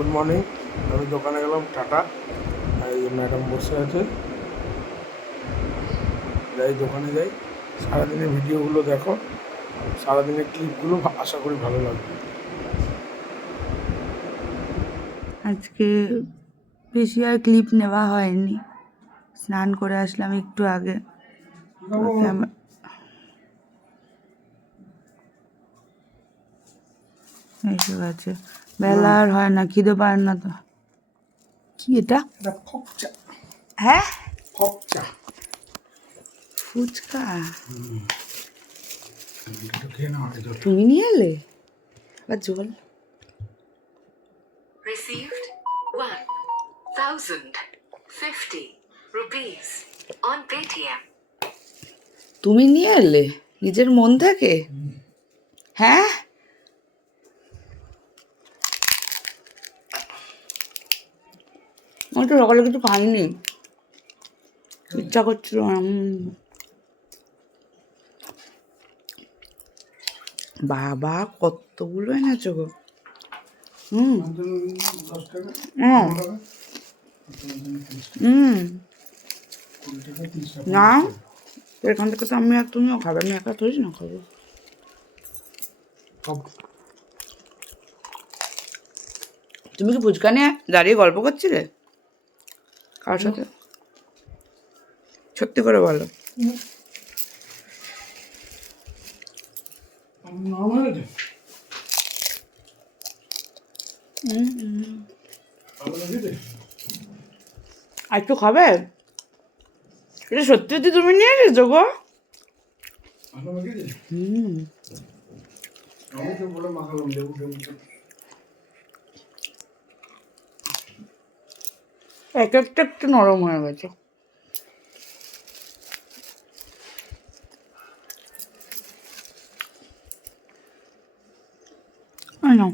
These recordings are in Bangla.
Good morning. আমি দোকানে গেলাম টাটা, এই ম্যাডাম বসে আছে, যাই দোকানে যাই। সারাদিনের ভিডিওগুলো দেখো, সারাদিনের ক্লিপগুলো আশা করি ভালো লাগবে। আজকে বেশি আর ক্লিপ নেওয়া হয়নি, স্নান করে আসলাম একটু আগে। এইসব আছে, বেলা আর হয় না, খিদে পায় না তো। কি এটা? ফকচা। হ্যাঁ, ফকচা ফুচকা। খেয়ে নাও। তুমি নিয়ে এলে আবার জল। Received 1050 rupees on Paytm. তুমি নিয়ে এলে নিজের মন থেকে? হ্যাঁ, আমি তো সকালে কিছু খাইনি, ইচ্ছা করছিল। বাবা কতগুলো এনেছো গো। না, এখান থেকে তো আমি আর তুমিও খাবে, আমি একা থইস না খাবো। তুমি কি ফুচকা নিয়ে দাঁড়িয়ে গল্প করছিলে কার সাথে? সত্যি করে বলো। আর একটু খাবে? এটা সত্যি সত্যি তুমি নিয়ে এসেছো গো? এক একটা একটু নরম হয়ে গেছে। I know.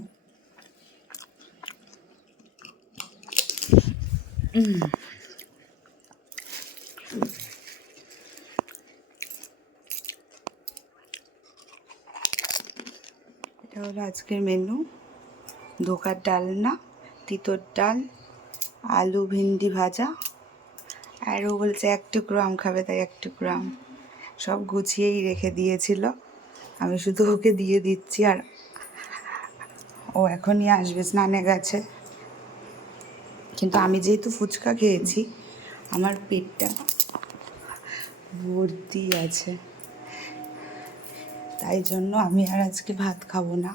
এটা হলো আজকের মেনু। ধোকার ডালনা, তিতর ডাল, আলু ভিন্ডি ভাজা, আর ও বলছে এক টুকরো আম খাবে, তাই এক টুকরো আম। সব গুছিয়েই রেখে দিয়েছিল, আমি শুধু ওকে দিয়ে দিচ্ছি। আর ও এখনই আসবে, স্নানে গেছে। কিন্তু আমি যেহেতু ফুচকা খেয়েছি, আমার পেটটা ভর্তি আছে, তাই জন্য আমি আর আজকে ভাত খাবো না,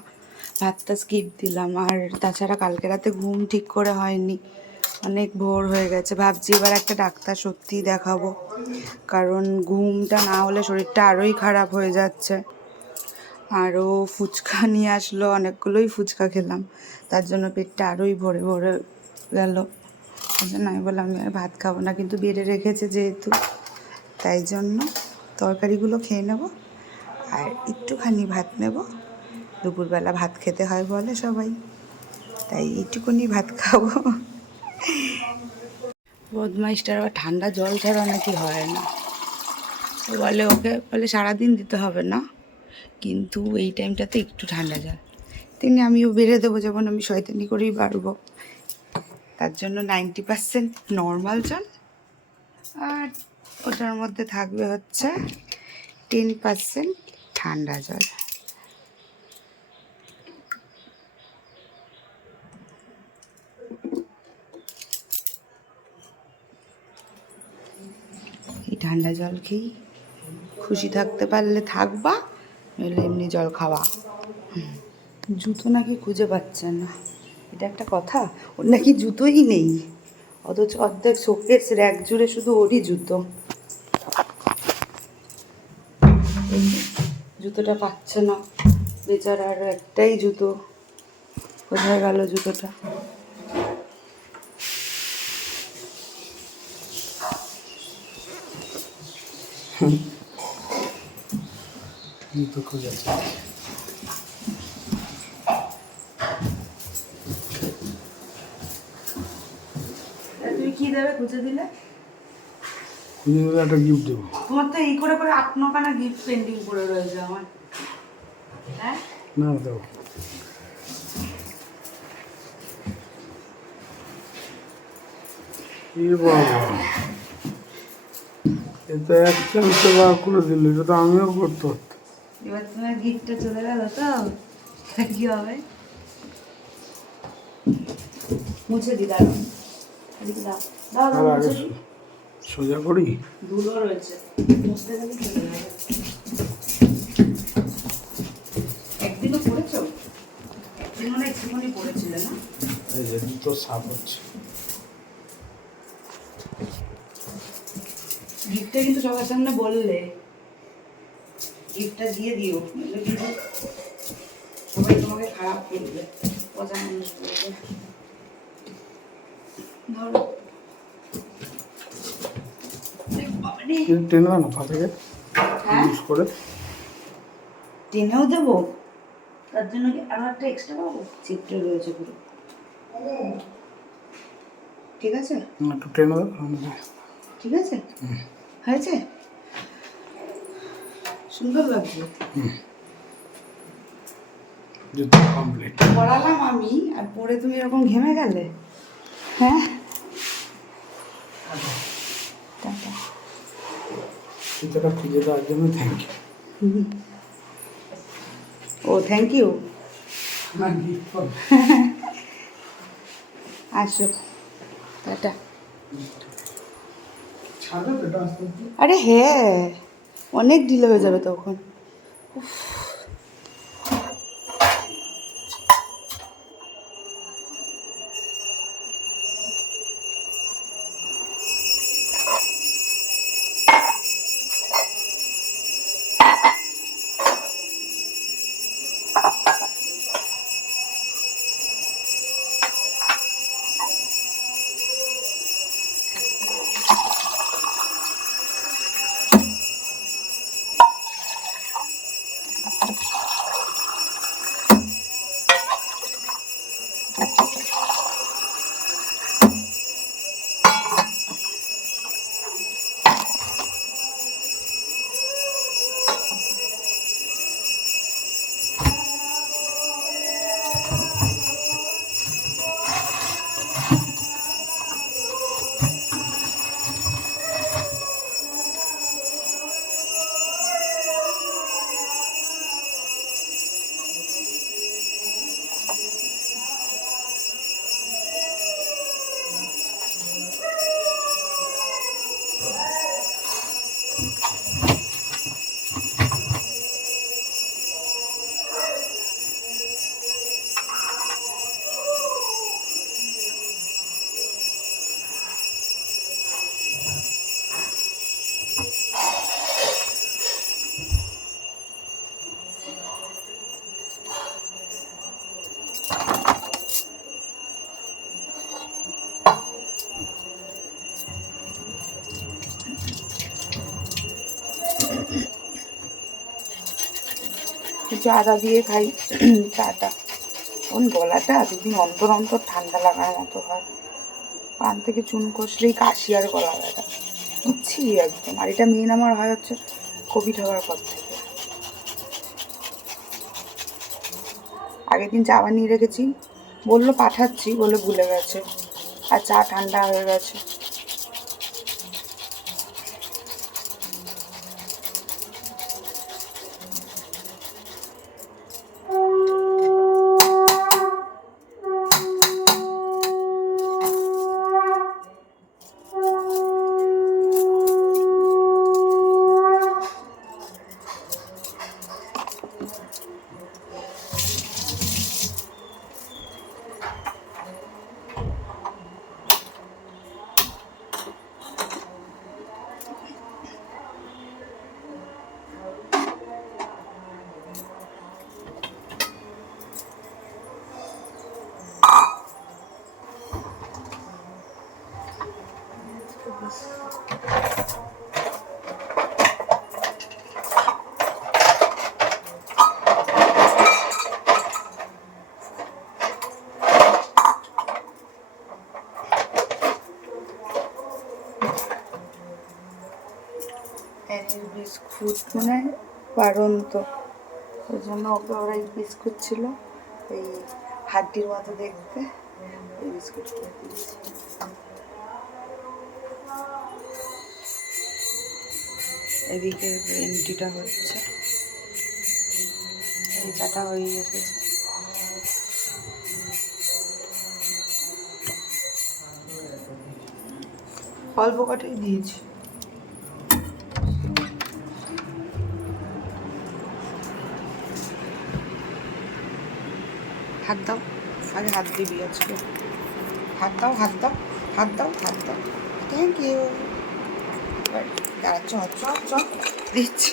ভাতটা স্কিপ দিলাম। আর তাছাড়া কালকে রাতে ঘুম ঠিক করে হয়নি, অনেক ভোর হয়ে গেছে। ভাবছি এবার একটা ডাক্তার সত্যিই দেখাবো, কারণ ঘুমটা না হলে শরীরটা আরোই খারাপ হয়ে যাচ্ছে। আরও ফুচকা নিয়ে আসলো, অনেকগুলোই ফুচকা খেলাম, তার জন্য পেটটা আরোই ভরে ভরে গেল। ওই জন্য আমি বললাম আমি আর ভাত খাবো না, কিন্তু বেড়ে রেখেছে যেহেতু, তাই জন্য তরকারিগুলো খেয়ে নেব আর একটুখানি ভাত নেব। দুপুরবেলা ভাত খেতে হয় বলে সবাই, তাই এইটুকুনি ভাত খাবো। বদমাইশটার আবার ঠান্ডা জল ছাড়া নাকি হয় না, বলে ওকে বলে সারাদিন দিতে হবে না, কিন্তু এই টাইমটাতে একটু ঠান্ডা জল। তেমনি আমিও বেড়ে দেবো, যেমন আমি শয়তানি করেই বাড়বো। তার জন্য 90% নর্মাল জল, আর ওটার মধ্যে থাকবে হচ্ছে 10% ঠান্ডা জল। এই ঠান্ডা জল খেয়েই খুশি থাকতে পারলে থাকবা, নইলে এমনি জল খাওয়া। জুতো নাকি খুঁজে পাচ্ছে না, এটা একটা কথা। ওর নাকি জুতোই নেই, অথচ অর্ধেক শোকেস র্যাক জুড়ে শুধু ওরই জুতো। জুতোটা পাচ্ছে না বেচারা, আর একটাই জুতো, কোথায় গেল জুতোটা? জুতো খুঁজেছে। তুমি কি দেবে খুঁজে দিলে? খুঁজে দিলে একটা গিফট দেবো। তোমার তো এই করে করে 8-9খানা গিফট পেন্ডিং পড়ে রয়েছে আমার। হ্যাঁ না দেবো। কি বাবা, এটা এক চান্সে বার করে দিল, এটা তো আমিও করতে পারতাম। এবার তোমার গিফটটা চলে গেল তো কি হবে? মুছে দি, দাঁড়াও এদিকে দাও, দাও দাও আর আগে মুছে দি। সোজা করি। ধুলো রয়েছে, মুছতে গেলে চলে যাবে। একদিনও পড়েছো? একদিন মানে একটুখানি পড়েছিলে না? এই যে দুটো সাপ হচ্ছে। গিফটটা কিন্তু সবার সামনে বললে, গিফটটা দিয়ে দিও, নইলে কিন্তু সবাই তোমাকে খারাপ করবে, পচা মানুষ বলবে। ধরো বাবারে, টেনে দাও না পা থেকে হ্যাঁ ইউজ করে। টেনেও দেবো, তার জন্য কি আরো একটা এক্সট্রা পাবো? চিত্র রয়েছে পুরো, ঠিক আছে একটু টেনে দাও। ঠিক আছে, হয়েছে, সুন্দর লাগছে। জুতো কমপ্লিট। পড়ালাম আমি আর পরে তুমি এরকম ঘেমে গেলে। হ্যাঁ টাটা। জুতোটা খুঁজে দেওয়ার জন্য থ্যাংক ইউ। ও থ্যাংক ইউ। না গিফট পাবে। আসো, টাটা। ছাড়বে তো এটা আস্তে আস্তে। আরে হ্যাঁ, অনেক ঢিলে হয়ে যাবে তখন। একটু আদা দিয়ে খাই চাটা। কোন গলাটা দুদিন অন্তর অন্তর ঠান্ডা লাগার মতো হয়, পান থেকে চুন কষলেই কাশি আর গলা ব্যথা, বুঝছি একদম। আর এটা মেন আমার হয় হচ্ছে কোভিড হওয়ার পর থেকে। আগের দিন চা বানিয়ে রেখেছি, বললো পাঠাচ্ছি বলে ভুলে গেছে, আর চা ঠান্ডা হয়ে গেছে। অ্যানির বিস্কুট মানে বাড়ন্ত, ওই জন্য ওকে ওরা এই বিস্কুট ছিল এই হাড্ডির মতো দেখতে, ওই বিস্কুট করে দিয়েছি। এদিকে গ্রিন টিটা হচ্ছে, এই চাটা হয়ে এসেছে। অল্প কটাই দিয়েছি। হাত দাও, আগে হাত দিবি আজকে। হাত দাও, হাত দাও, হাত দাও, হাত দাও। Thank you. দাঁড়া, চ চ চ দিচ্ছি।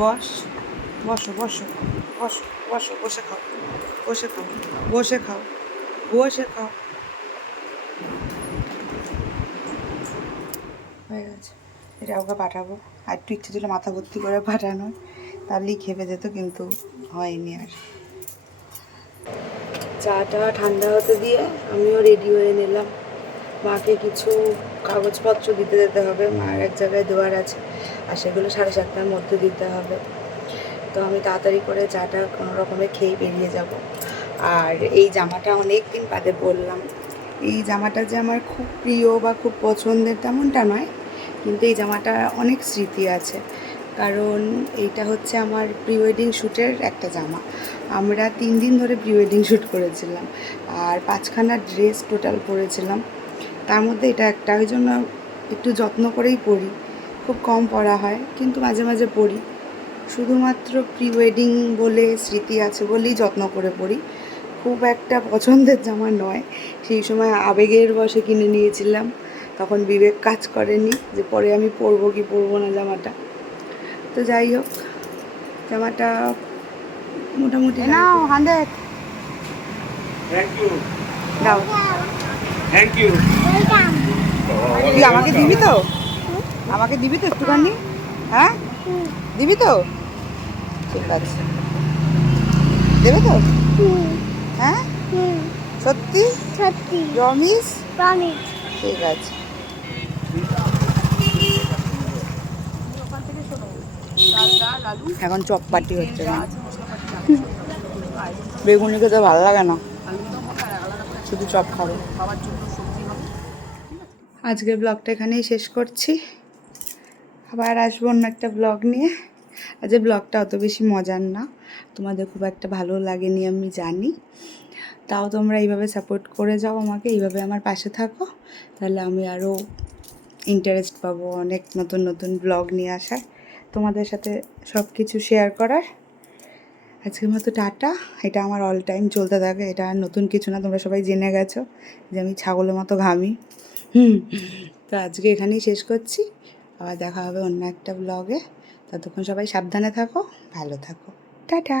বস, বসো বসো বসো বসো, বসে খাও, বসে খাও, বসে খাও, বসে খাও। হয়ে গেছে, এটা ওকে পাঠাবো। আর একটু ইচ্ছে ছিল মাথা ভর্তি করে পাঠানোর, তাহলেই খেপে যেত, কিন্তু হয়নি আর। চাটা ঠান্ডা হতে দিয়ে আমিও রেডি হয়ে নিলাম। মাকে কিছু কাগজপত্র দিতে যেতে হবে, মার এক জায়গায় দেওয়ার আছে, আর সেগুলো 7:30টার মধ্যে দিতে হবে। তো আমি তাড়াতাড়ি করে চাটা কোনো রকমে খেয়ে বেরিয়ে যাব। আর এই জামাটা অনেক দিন বাদে পরলাম। এই জামাটা যে আমার খুব প্রিয় বা খুব পছন্দের তেমনটা নয়, কিন্তু এই জামাটা অনেক স্মৃতি আছে। কারণ এইটা হচ্ছে আমার প্রি ওয়েডিং শ্যুটের একটা জামা। আমরা 3 দিন ধরে প্রি ওয়েডিং শ্যুট করেছিলাম, আর 5খানা ড্রেস টোটাল পরেছিলাম। তার মধ্যে এটা একটা, ওই জন্য একটু যত্ন করেই পরি। খুব কম পরা হয়, কিন্তু মাঝে মাঝে পরি। শুধুমাত্র প্রি ওয়েডিং বলে স্মৃতি আছে বলেই যত্ন করে পরি। খুব একটা পছন্দের জামা নয়, সেই সময় আবেগের বশে কিনে নিয়েছিলাম, তখন বিবেক কাজ করেনি যে পরে আমি পরবো কি পরবো না জামাটা। তো যাই হোক, জামাটা মোটামুটি নাও 100 থ্যাংক ইউ, দাও। Thank you. তুই আমাকে দিবি তো? আমাকে দিবি তো একটুখানি? হ্যাঁ, দিবি তো? ঠিক আছে, দেবে তো? হ্যাঁ, সত্যি সত্যি প্রমিস? প্রমিস। ঠিক আছে। এখন চপ পাটি হচ্ছে না, বেগুনি খেতে ভালো লাগে না, শুধু চপ খাবো। আজকের ব্লগটা এখানেই শেষ করছি, আবার আসবো অন্য একটা ব্লগ নিয়ে। আজকের ব্লগটা অত বেশি মজার না, তোমাদের খুব একটা ভালো লাগেনি আমি জানি। তাও তোমরা এইভাবে সাপোর্ট করে যাও আমাকে, এইভাবে আমার পাশে থাকো, তাহলে আমি আরও ইন্টারেস্ট পাবো অনেক নতুন নতুন ব্লগ নিয়ে আসার, তোমাদের সাথে সব কিছু শেয়ার করার। আজকের মতো টাটা। এটা আমার অল টাইম চলতে থাকে, এটা আর নতুন কিছু না, তোমরা সবাই জেনে গেছো যে আমি ছাগলের মতো ঘামি। তো আজকে এখানেই শেষ করছি, আবার দেখা হবে অন্য একটা ব্লগে। ততক্ষণ সবাই সাবধানে থাকো, ভালো থাকো, টাটা।